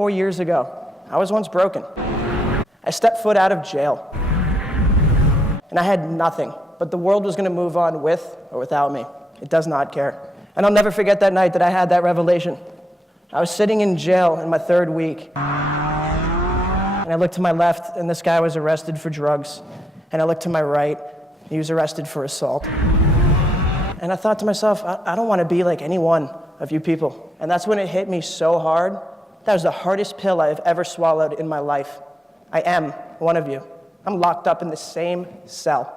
4 years ago, I was once broken. I stepped foot out of jail, and I had nothing, but the world was gonna move on with or without me. It does not care. And I'll never forget that night that I had that revelation. I was sitting in jail in my 3rd week, and I looked to my left, and this guy was arrested for drugs, and I looked to my right, he was arrested for assault. And I thought to myself, I don't wanna be like any one of you people. And that's when it hit me so hard. That was the hardest pill I have ever swallowed in my life. I am one of you. I'm locked up in the same cell.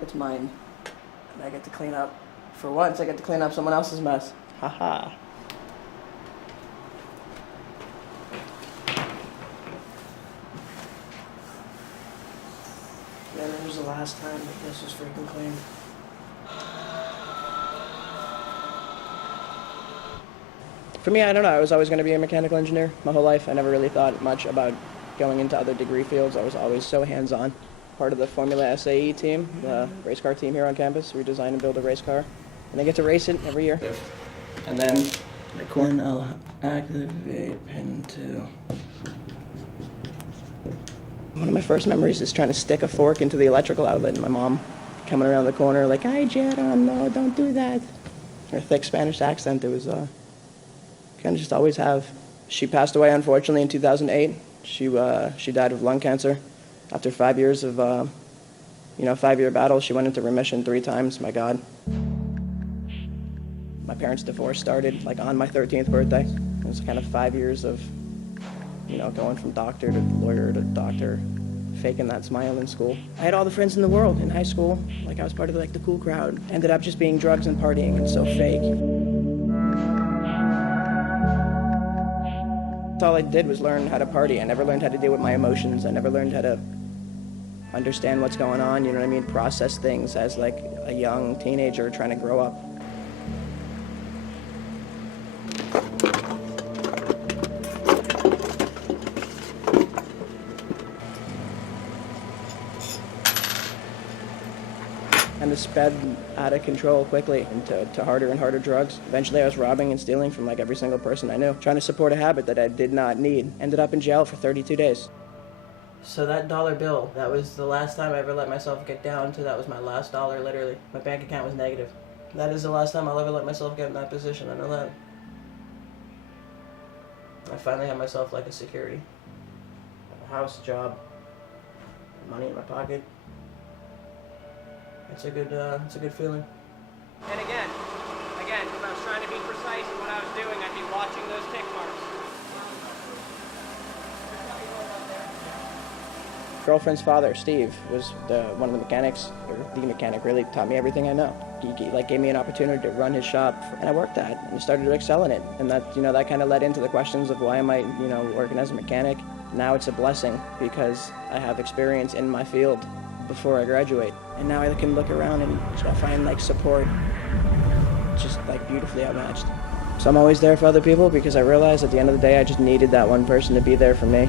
It's mine, and I get to clean up. For once, I get to clean up someone else's mess. Haha. Man, it was the last time that this was freaking clean. For me, I don't know. I was always going to be a mechanical engineer my whole life. I never really thought much about going into other degree fields. I was always so hands-on. Part of the Formula SAE team, the race car team here on campus. We design and build a race car, and I get to race it every year. And then I'll activate pin 2. One of my first memories is trying to stick a fork into the electrical outlet, and my mom coming around the corner like, "Hi, Jeron, no, don't do that." Her thick Spanish accent, it was kind of just always have. She passed away, unfortunately, in 2008. She died of lung cancer. After 5 years of, 5-year battle, she went into remission 3 times, my God. My parents' divorce started, on my 13th birthday. It was kind of 5 years of, going from doctor to lawyer to doctor, faking that smile in school. I had all the friends in the world in high school. I was part of, the cool crowd. Ended up just being drugs and partying and so fake. All I did was learn how to party. I never learned how to deal with my emotions. I never learned how to understand what's going on, you know what I mean? Process things as a young teenager trying to grow up. And it sped out of control quickly into harder and harder drugs. Eventually I was robbing and stealing from every single person I knew, trying to support a habit that I did not need. Ended up in jail for 32 days. So that dollar bill, that was the last time I ever let myself get down to, that was my last dollar, literally. My bank account was negative. That is the last time I'll ever let myself get in that position, I know that. I finally have myself a security. A house, job, money in my pocket. It's a good feeling. And again, because I was trying to be precise in what I was doing, I'd be watching those tick marks. Girlfriend's father, Steve, was one of the mechanics, or the mechanic really taught me everything I know. He gave me an opportunity to run his shop, and I worked at it, and started to excel in it. And that, that kind of led into the questions of why am I, working as a mechanic. Now it's a blessing because I have experience in my field before I graduate. And now I can look around and find support just beautifully outmatched. So I'm always there for other people because I realize at the end of the day I just needed that one person to be there for me.